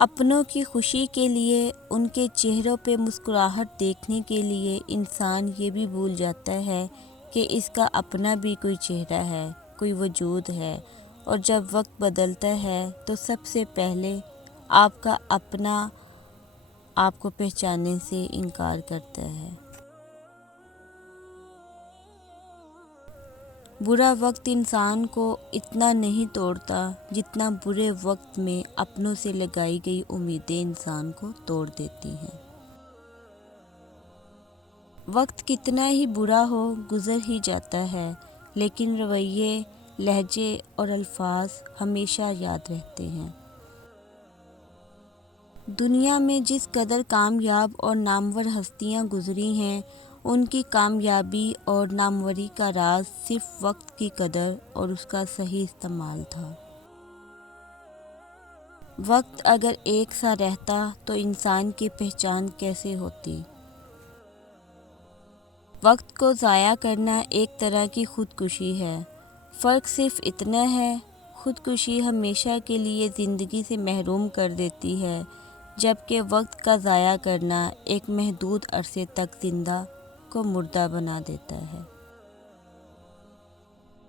اپنوں کی خوشی کے لیے، ان کے چہروں پہ مسکراہٹ دیکھنے کے لیے انسان یہ بھی بھول جاتا ہے کہ اس کا اپنا بھی کوئی چہرہ ہے، کوئی وجود ہے، اور جب وقت بدلتا ہے تو سب سے پہلے آپ کا اپنا آپ کو پہچاننے سے انکار کرتا ہے۔ برا وقت انسان کو اتنا نہیں توڑتا جتنا برے وقت میں اپنوں سے لگائی گئی امیدیں انسان کو توڑ دیتی ہیں۔ وقت کتنا ہی برا ہو گزر ہی جاتا ہے، لیکن رویے، لہجے اور الفاظ ہمیشہ یاد رہتے ہیں۔ دنیا میں جس قدر کامیاب اور نامور ہستیاں گزری ہیں، ان کی کامیابی اور ناموری کا راز صرف وقت کی قدر اور اس کا صحیح استعمال تھا۔ وقت اگر ایک سا رہتا تو انسان کی پہچان کیسے ہوتی؟ وقت کو ضائع کرنا ایک طرح کی خودکشی ہے۔ فرق صرف اتنا ہے، خودکشی ہمیشہ کے لیے زندگی سے محروم کر دیتی ہے، جبکہ وقت کا ضائع کرنا ایک محدود عرصے تک زندہ کو مردہ بنا دیتا ہے۔